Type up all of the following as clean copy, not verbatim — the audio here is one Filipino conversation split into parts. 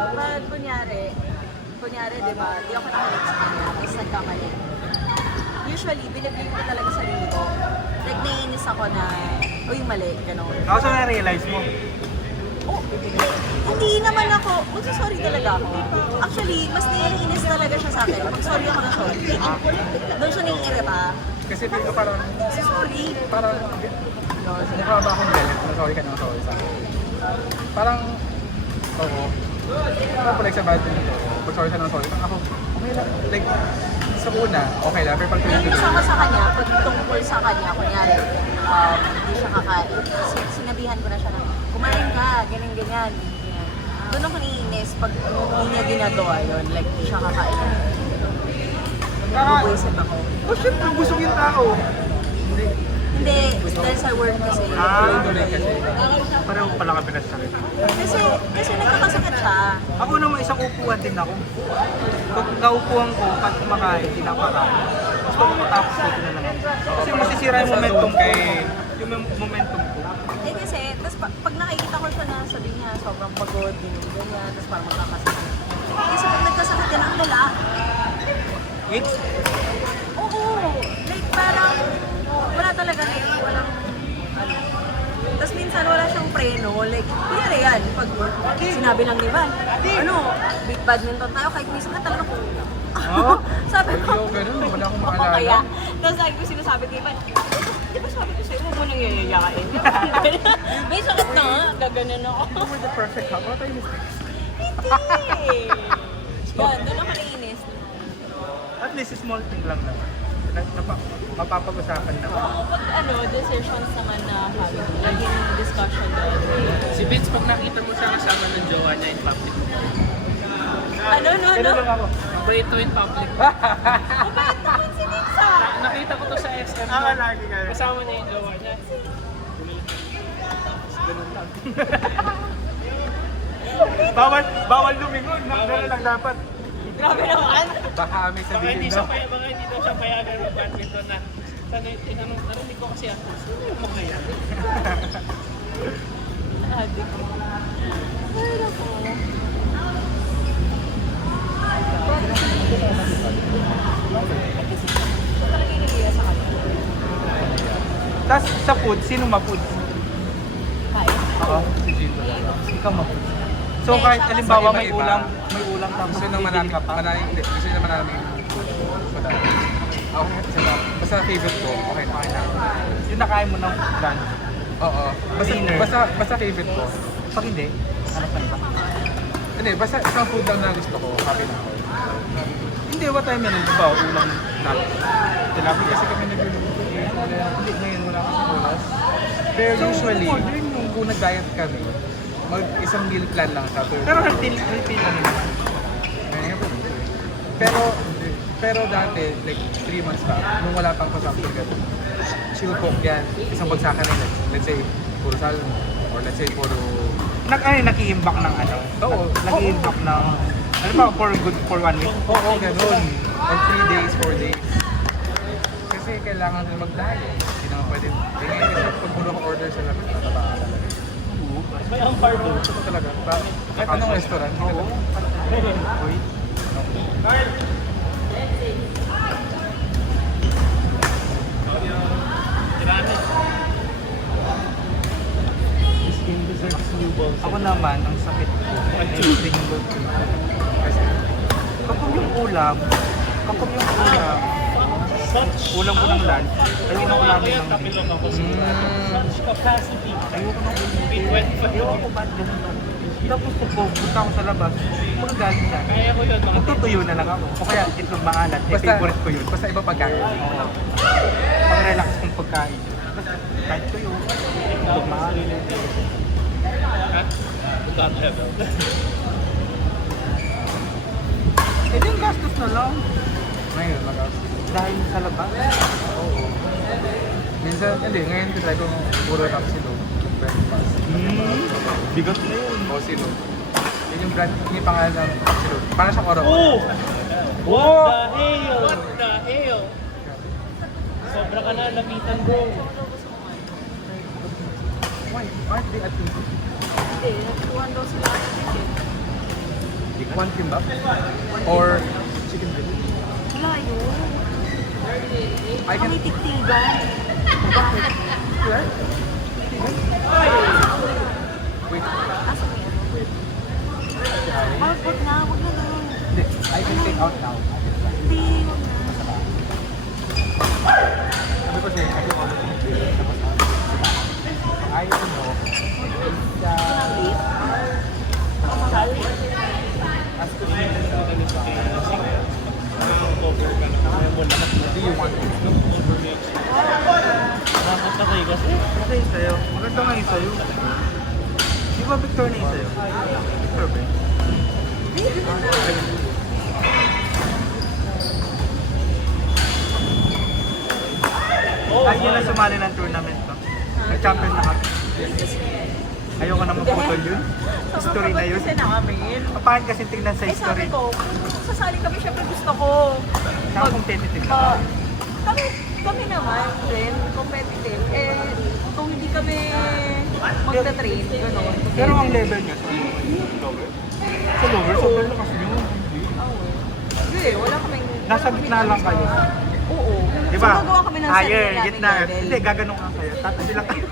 Pag kunyari, di ba, di ako nakinig sa kanya, tapos nagkamali. Usually, biniblame ko talaga sarili ko. Like, naiinis ako na, uy, mali, gano'n. Ako sa na-realize mo. Oh, hindi naman ako, magsasorry talaga ako. Actually, mas naiinis talaga siya sa akin. Mag-sorry ako na sorry. Doon siya naiirita. Kasi feel ko parang, Sorry. parang, mukha ba akong galit na sorry ka na sorry sa akin? Parang, oo. Parang like sa bad thing ko, pag sorry ka na sorry, parang ako, okay lang. Like, sa una, okay lang. Pero pag Naiinis ako sa kanya, pag tungkol sa kanya, kunyari, hindi siya kakain. Sinabihan ko na siya na, kumain ka, ganyan-ganyan. Doon ako naiinis pag hindi niya ginagawa yun, like hindi siya kakain. Nabubuisit ako. oh shit, busog yung tao. Hindi, dahil sa work kasi. Tuloy kasi. Pareho pala kami na sakit. Kasi nagkakasakit siya. Ako naman isang upuan din ako. Pag naupuan ko, pag kumakain, hindi na kakain. Gusto ko matapos ko na lang. Kasi masisira yung momentum kay yung momentum ko. Eh kasi, tapos pag nakikita ko siya na sabi niya, sobrang pagod, ganyan, tapos parang magkakasakit. Kasi pag nagkasakit yan, ang lala. It's Oo, like parang wala talaga like, walang ano. Tapos minsan wala siyang preno, like kunyari yan, pag sinabi lang ni Van, ano, big badminton tayo, kahit may sakit talaga po. Oo? Sabi ko, Hindi ako ganun, wala akong "Oo, maalala." kaya. Tapos lagi ko sinasabi kay Van, di ba sabi ko sa'yo, huwag mo nang yayayain. May sakit na nga, gaganan ako. We're the perfect couple. What are you mistakes? Hindi. Yan, doon ako naiinis. At least small thing lang naman. Mapapag-usapan naman. Oo, pag ano, decisions naman na family, laging discussion doon. Si Vince, pag nakita mo siya kasama ng jowa niya in public, Ano? Ganun lang ako. wait to in public. Mabait naman si Nixa! Nakita ko to sa SM. Lagi ka. Kasama niya yung jowa niya. Bawal lumingon. Gano'n lang dapat. Grabe naman! Baka may Baka sabihin hindi no? daw siya payagan ng badminton na narinig ko kasi ako, sino mo kaya? Adik ko. Ay, naku. Talaga iniiya sa kanya. Tapos sa food, sino ma-food? Kain. Oo, si Gino. Ikaw ma-food. So Eh, kahit siya halimbawa kasi may iba-iba. ulam tapos Gusto nang marami, hindi. Gusto nang marami. Madami. Okay, isa lang. Basta favorite ko, okay na. okay na. Yung nakain mo ng lunch. Oo. Basta, Dinner. basta favorite ko. Pag hindi, ano pa ba? Hindi, basta isang food lang na gusto ko, happy na ako. Hindi, what time yan? Di ba? Ulam natin. Tilapia. Kasi kami nagluluto eh. Hindi, ngayon wala kasi oras. Pero So, usually, order nyo. kung nag-diet kami, isang meal plan lang sa Pero healthy lang yun. Ngayon po. Pero dati, like 3 months back, nung wala pang pasapit ganun, chill cook yan. Isang bagsakan na yun. Let's say, puro salmon. Or let's say, puro... Nag-iimbak ng ano? Oo. Nag-iimbak ng... Ano ba? For 1 week? Oo, ganun. Or 3 days, 4 days. Kasi kailangan din mag-diet. Hindi naman pwede. Eh ngayon kasi pag puro ka order sa labas, mataba ka talaga. May ang part doon. Ito talaga. Kahit anong restaurant, hindi talaga. Uy. Skin deserves new balls. Ako naman, ang sakit ko ay single food. Kasi kapag yung ulam, ulam ko ng lunch, ayun ako namin ng Kapilok ako sa such capacity. ayoko ng ulam. Ayoko ba't ganun lang. Tapos punta ako sa labas, magagaling na. Kaya ko yun, mga Magtutuyo na lang ako. O kaya itlog maalat, favorite ko yun. Basta iba pagkain. Pang-relax kong pagkain. Basta kahit tuyo, itlog maalat. God heaven. Eh di yung gastos na lang. Ngayon, Dahil sa labas. Oo. Minsan, hindi. Ngayon, try ko puro lang silo. Breakfast. Bigat na yun. O silo. Yun yung brand, yung pangalan ng silo. Parang siyang oro. Oh! What the hell? What the hell? Sobra ka na, lamitan bro. Why? Aren't they at least? Hindi, nagtuwan daw sila ng ticket. One kimbap? Or chicken billy? Wala yun. I can... Kami tiktigan. Bakit? Where? Wait. Asa mo yan? Wag na, wag na doon. Hindi. I can take out now. Hindi, wag na. Sabi ko sa'yo, I can order from here. I don't know. It's, Mahal. as to me, Cover ka na. Kaya mo lahat na. do you want it? Dapat na kayo kasi. Okay sa'yo. Maganda nga yung sa'yo. Di ba Victor na yung sa'yo? Victor ba? Oh, Ay, yun na sumali ng tournament to. Nag-champion na kami. Ayoko na magputol yun. History na yun. Kasi namin. Paano kasi tingnan sa Eh sabi history? ko, kung sasali kami, syempre gusto ko. Naka-competitive na. Ah, kami naman din, competitive. Eh, kung hindi kami magta-train, gano'n. Pero ang level niya, lower. Sa lower, sobrang lakas nyo. Hindi, wala kaming... Nasa gitna lang kayo. Oo. Di ba? So, gagawa kami ng sarili Higher, namin gitna. level. Hindi, gaganong ka kayo. Tatabi lang kayo.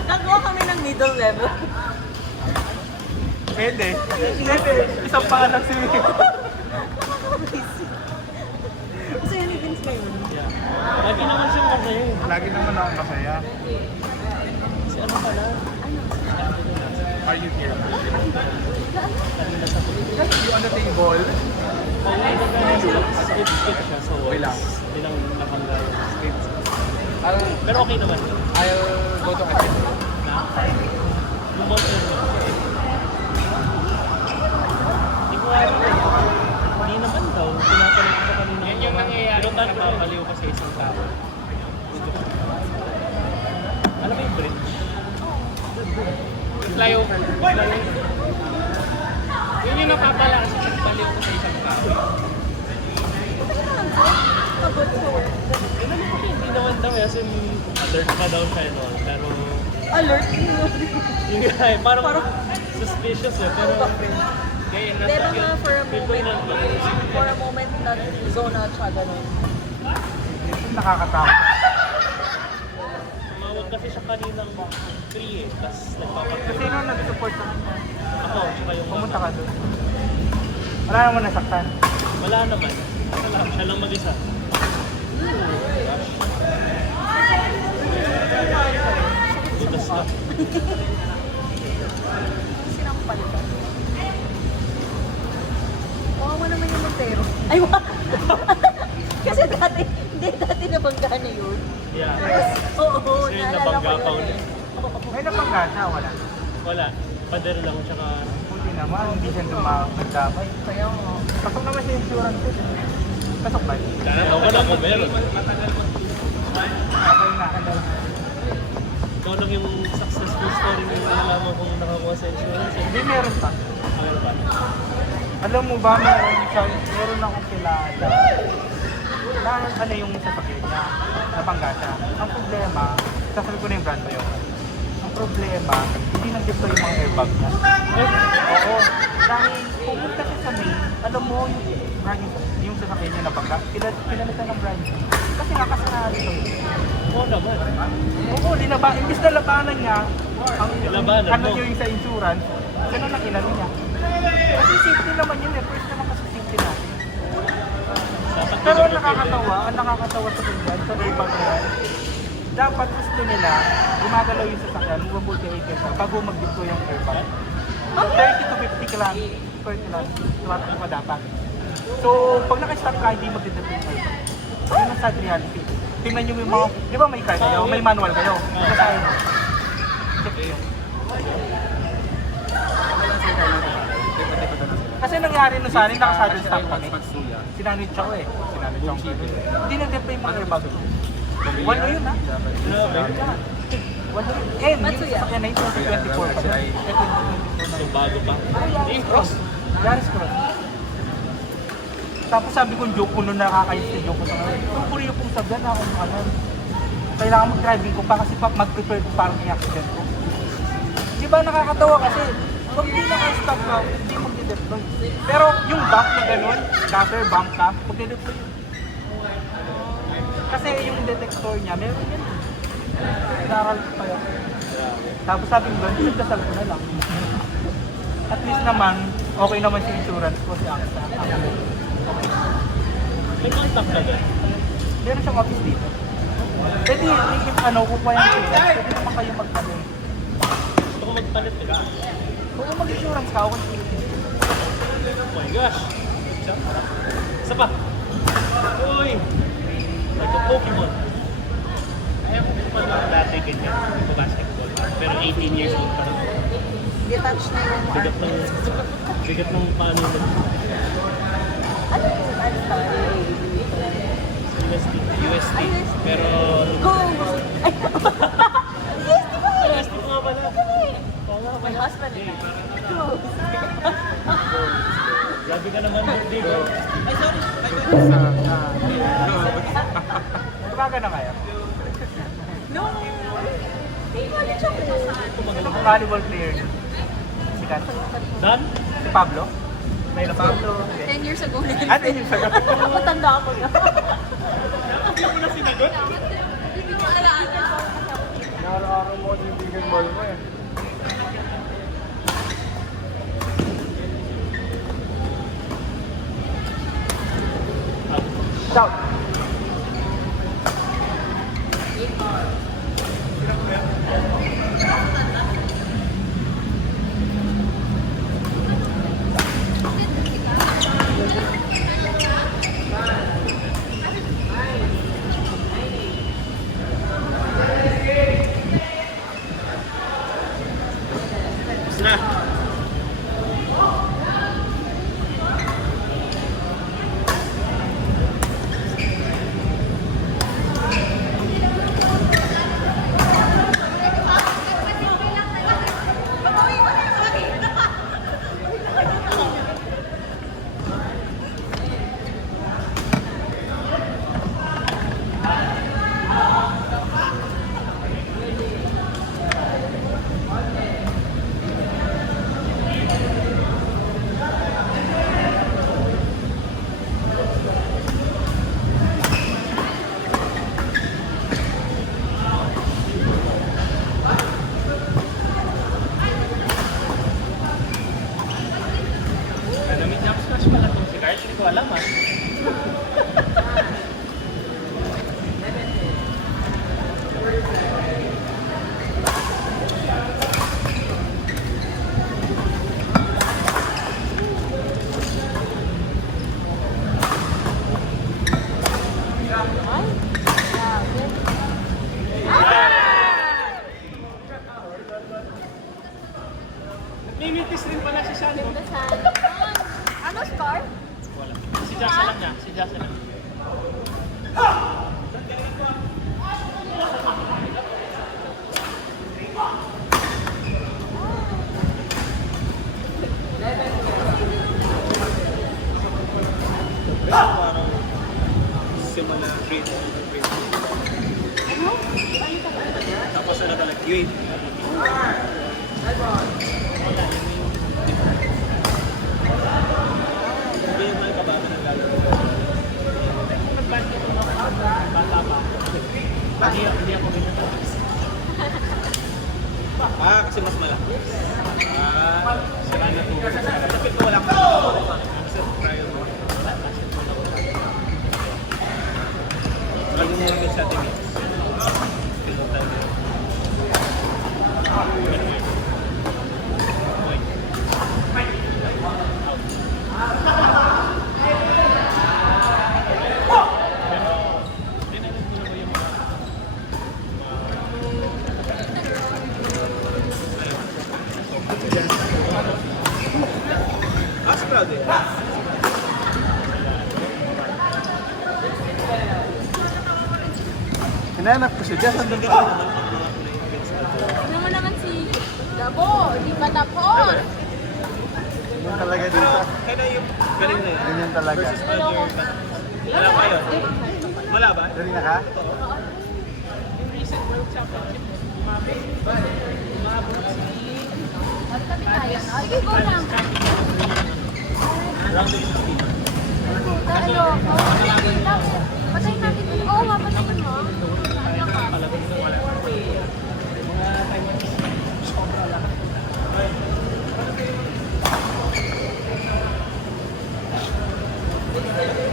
Gagawa kami ng middle level. Pwede. Pwede. Isang pa lang si... Kasi yan yung Vince ngayon. Yeah. Lagi naman siyang masaya eh. Lagi naman ako masaya. Kasi ano pala? Are you here? Kanina sa You on the table? skip siya. So, Okay lang. Hindi lang nakanggal. Pero okay naman. I'll go to Athens. Lumot yun. Hindi ko alam eh. Hindi naman daw. Tinatanong ko sa kanina. Yan yung nangyayari. Pero napapaliw ka sa isang tao. Alam mo yung bridge? Flyover. Yun yung napapala kasi pagpaliw ko sa isang tao. Pagod sa work. Hindi naman daw eh. As in, alert pa daw siya and all. Pero, Alert. yun nga eh. Parang suspicious eh. Pero, kaya Hindi baka for a feel ko moment, for a moment na zone out siya ganun. Nakakatakot. tumawag kasi siya kaninang 3 eh. Tapos nagpapag- Kasi nung nag-support sa kanya, Ako, tsaka yung pumunta ka doon. Wala naman nasaktan. Wala naman. Wala lang. Siya lang mag-isa. Butas na. Sinampal ka. Kawawa naman yung Montero. Ay, wala. Kasi dati nabangga na yun. Yeah. Oo, Kasi naalala nabangga ko pa yun. ulit. May napangga siya, wala. Wala. Pader lang. Tsaka Buti naman, hindi siya nagdamay. Kaya nga. Pasok naman sa insurance din. Pasok ba? ako lang kung meron. Okay na. Ikaw lang yung successful story na nalaman kung nakakuha sa insurance. Eh. Hindi meron pa. Ano ba? Alam mo ba, meron akong kilala na ano yung sasakyan niya, napangga siya. Ang problema, sasabi ko na yung brand yun. Ang problema, hindi nag-deploy yung mga airbag niya. Oo. Dahil pumunta siya sa main, alam mo yung brand yung sasakyan niya napangga, pinalitan ng brand. Kasi nakasarado ito. Oo naman. Oo, imbis na labanan niya, ang Labanan ano mo. yung sa insurance, ganun ang inano niya. Kasi safety naman yun eh, first naman kasi safety natin. Dapat Pero ang deserve nakakatawa sa ganyan, sa airbag na yan, dapat gusto nila, gumagalaw yung sasakyan, bumulti-aid ka siya, bago mag-deploy yung airbag. 30 to 50 ka lang, per kilometer pa dapat. So, pag naka-stop ka, hindi mag-deploy yung airbag. Yun ang sad reality. Tingnan nyo yung mga, di ba may car kayo, may manual kayo, basahin mo. Check yun. Kasi nangyari nun sa akin, naka-saddle stop kami. Sinanwich ako eh. Sinanwich ako. Hindi nag-deploy yung mga airbag. Walo yun ha? Grabe. Walo yun. And yung Matsuya. sasakyan na ito, 24 pa. So bago pa. Yung cross. Yaris Cross. Tapos sabi ko, joke ko nung nakakayos na joke ko sa mga. Kung kuriyo pong sabihan na kung ano. Kailangan mag-driving ko pa kasi mag-prepare ko parang may accident ko. Di ba nakakatawa kasi Pag hindi naka-stop ka, hindi mag-deploy. Pero yung bump na ganun, cutter, bump ka, mag-deploy yun. Kasi yung detector niya, meron yan. Inaral ko pa yan. Tapos sabi ko doon, pinagdasal ko na lang. At least naman, okay naman si insurance ko, si AXA. May contact ka dyan. Meron siyang office dito. Pwede, if ano, kukuha yung insurance, pwede naman kayo magpalit. Gusto ko magpalit ka. Kung mag-insurance ka, okay. Oh my gosh! Isa pa! Uy! Like a Pokemon. Ayaw ko pa lang dati ganyan. Nagpa-basketball. Pero 18 years old pa rin. Detach na yung Bigat ng paano na. Ano yung ano pa? UST. Pero... Go! Ay! UST nga pala. My husband eh. Go! Grabe ka naman, birthday ko. Tumaga na kaya? No! Hindi siya ko Ito po volleyball player niya. Sikat. Dan? Si Pablo? May na Pablo. 10 years ago na. At yun siya. Matanda ako na. Hindi mo na sinagot? Hindi ko alaala. Naraaraw mo yung bigyan ball mo eh. Shout! Tapos na. Jump smash pala itong si Carl. Hindi ko alam ah. Nagmimitis rin pala si Shani. Ano, Scar? Wala. Si Jasa lang niya. Si Jasa lang. Parang simula grade 1 grade 2. Tapos na talaga grade. Hindi yung mga kabata ng lalaro. Nag-basket ako bata pa. Hindi ako binatapos. Kasi mas malaki. Sira na to. Dapat ko wala ko. Kasi prior mo. Basketball ako. Lagi mo lang sa tingin. Pilot tayo. Hinanap ko siya. Diyan sa doon. Ano mo naman si Gabo? Hindi pa tapos. Ganyan talaga dito. Kaya yung galing na yun. Ganyan talaga. Versus other. Wala pa yun. Wala ba? Galing na ka? Yung recent World Championship, umabot si Malapit tayo. Sige, go lang. Round 16. Ano? Patayin natin. Oo nga, patayin mo. Ano ka? Palabas na wala. Mga Taiwanese. Sobra lang.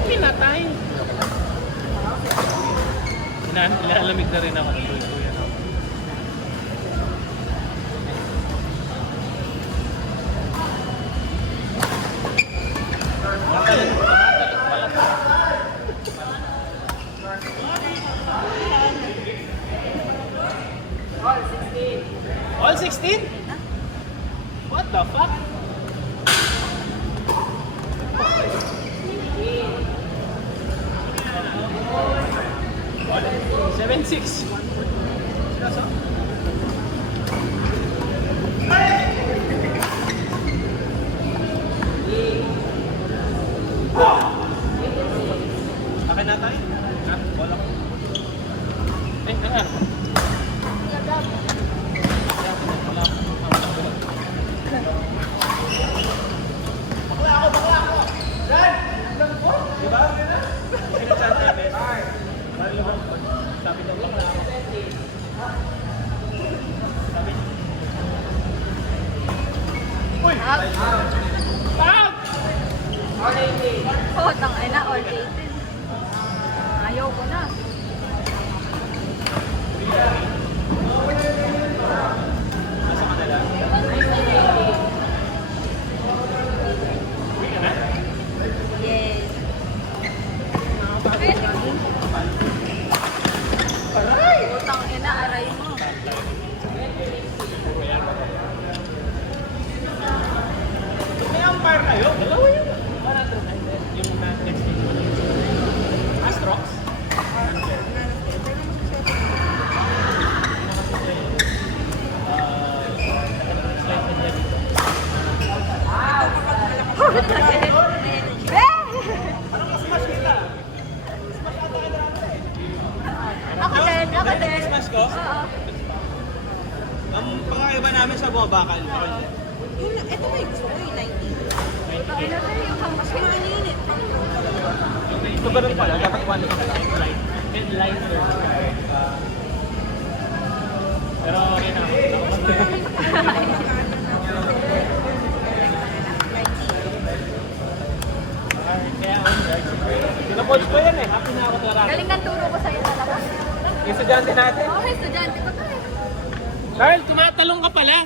Pinatay. Ilalamig na rin ako. Tuloy-tuloy ako. All 16? What the fuck? Seven six. Akin na tayo? Ha? Wala ko. Ano? Oh, tangay na, all 18. Ayaw ko na. Yes. Utang ina, aray mo. May umpire kayo? Dalawa yun. 109. Yung next game. Astrox? Anong kasmash kita? Smash ata kayo dati. Ako din. Smash ko? Oo. Ang pangkaiba namin sa buha bakal. Ito ba yung gusto ko, yung 19. Ano na yung hamas ko, ano yun eh? Ito ba rin pala? Dapat 1 lang. Headline first. Pero okay na. Kaya pinapost ko yan eh. Happy na ako talaga. Galing ng turo ko sa'yo talaga. Yung estudyante natin. Okay, estudyante ko tayo. Carl, tumatalong ka pala.